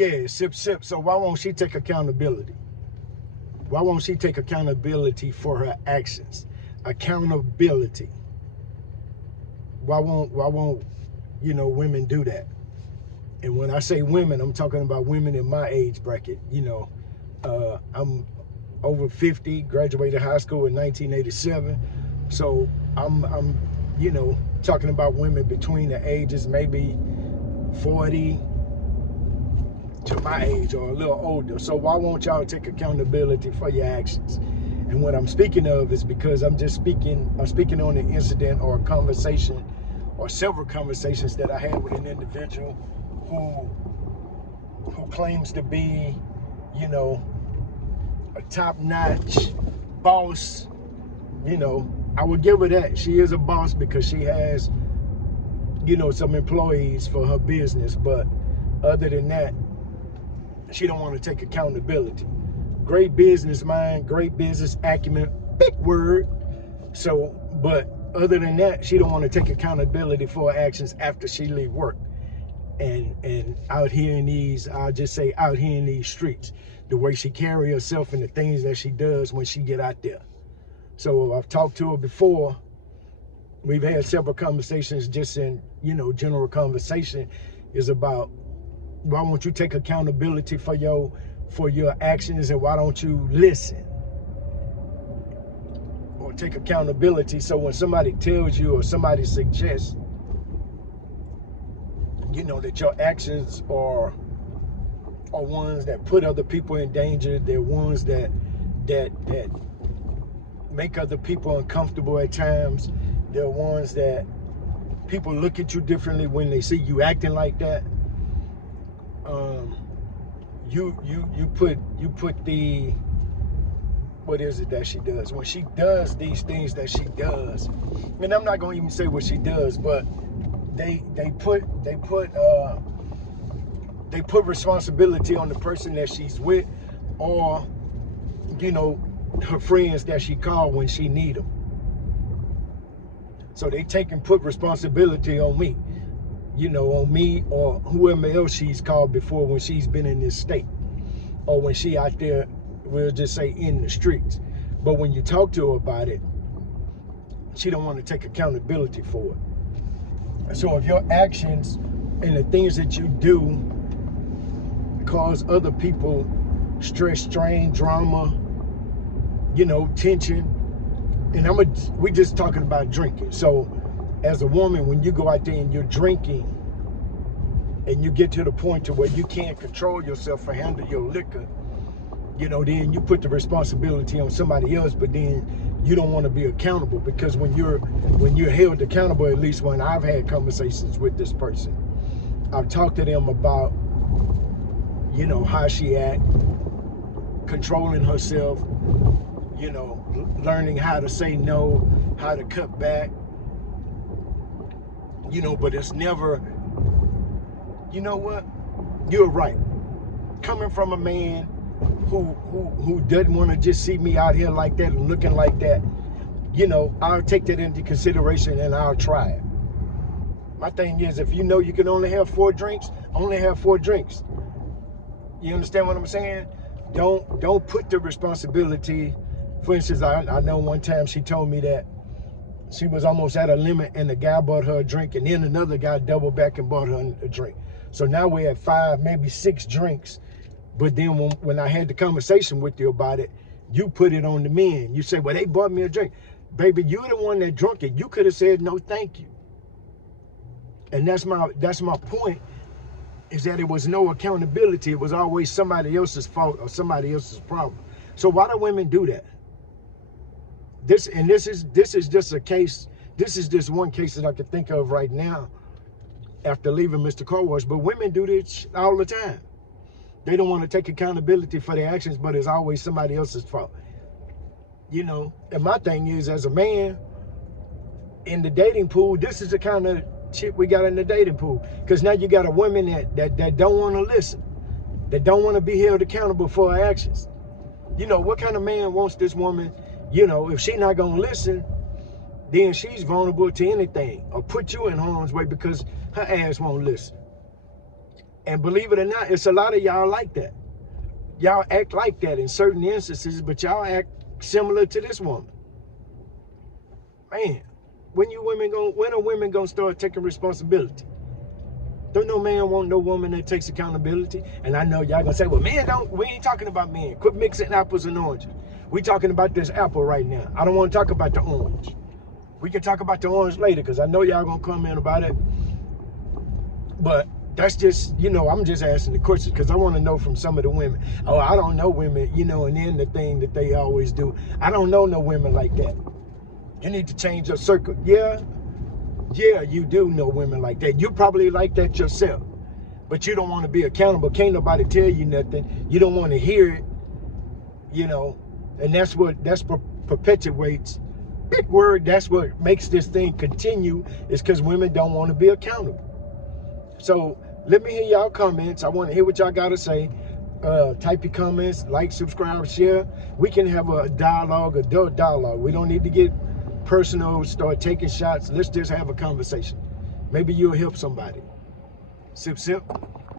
Yeah, sip, sip. So why won't she take accountability? Why won't she take accountability for her actions? Accountability. Why won't women do that? And when I say women, I'm talking about women in my age bracket. I'm over 50, graduated high school in 1987. So I'm talking about women between the ages maybe 40 to my age or a little older. So why won't y'all take accountability for your actions? And what I'm speaking of is because I'm speaking on an incident or a conversation or several conversations that I had with an individual who claims to be, a top-notch boss. I would give her that. She is a boss because she has, some employees for her business. But other than that, she don't want to take accountability. Great business mind, great business acumen, big word. So, but other than that, she don't want to take accountability for her actions after she leave work. And out here in these, I'll just say out here in these streets, the way she carry herself and the things that she does when she get out there. So I've talked to her before. We've had several conversations just in, general conversation is about why won't you take accountability for your actions, and why don't you listen or take accountability? So when somebody tells you or somebody suggests, that your actions are ones that put other people in danger, they're ones that make other people uncomfortable at times, they're ones that people look at you differently when they see you acting like that. You put the, what is it that she does when she does these things that she does, and I'm not going to even say what she does, but they put responsibility on the person that she's with, or her friends that she called when she need them. So they take and put responsibility on me, on me or whoever else she's called before when she's been in this state, or when she out there, we'll just say in the streets. But when you talk to her about it, she don't want to take accountability for it. So if your actions and the things that you do cause other people stress, strain, drama, tension, and we just talking about drinking. So as a woman, when you go out there and you're drinking and you get to the point to where you can't control yourself or handle your liquor, then you put the responsibility on somebody else, but then you don't want to be accountable, because when you're held accountable, at least when I've had conversations with this person, I've talked to them about, how she act, controlling herself, learning how to say no, how to cut back, but it's never, you know what? You're right. Coming from a man who doesn't want to just see me out here like that and looking like that, I'll take that into consideration and I'll try it. My thing is, if you know you can only have 4 drinks, only have 4 drinks. You understand what I'm saying? Don't put the responsibility. For instance, I know one time she told me that she was almost at a limit and the guy bought her a drink, and then another guy doubled back and bought her a drink. So now we're at 5, maybe 6 drinks. But then when I had the conversation with you about it, you put it on the men. You said, well, they bought me a drink. Baby, you're the one that drunk it. You could have said no, thank you. And that's my point, is that it was no accountability. It was always somebody else's fault or somebody else's problem. So why do women do that? This is just a case. This is just one case that I can think of right now after leaving Mr. Car Wash. But women do this all the time. They don't want to take accountability for their actions, but it's always somebody else's fault. And my thing is, as a man in the dating pool, this is the kind of shit we got in the dating pool. Because now you got a woman that don't want to listen, that don't want to be held accountable for her actions. What kind of man wants this woman? If she not gonna listen, then she's vulnerable to anything or put you in harm's way because her ass won't listen. And believe it or not, it's a lot of y'all like that. Y'all act like that in certain instances, but y'all act similar to this woman. Man, when are women gonna start taking responsibility? Don't no man want no woman that takes accountability. And I know y'all gonna say, well, men don't, we ain't talking about men. Quit mixing apples and oranges. We talking about this apple right now. I don't want to talk about the orange. We can talk about the orange later, because I know y'all gonna comment about it. But that's just, you know, I'm just asking the questions because I want to know from some of the women. Oh, I don't know women, you know, and then the thing that they always do, I don't know no women like that. You need to change your circle. Yeah, you do know women like that. You probably like that yourself, but you don't want to be accountable. Can't nobody tell you nothing. You don't want to hear it, you know, and that's what perpetuates. Big word. That's what makes this thing continue, is because women don't want to be accountable. So let me hear y'all comments. I want to hear what y'all got to say. Type your comments, like, subscribe, share. We can have a dialogue, adult dialogue. We don't need to get personal, start taking shots. Let's just have a conversation. Maybe you'll help somebody. Sip, sip.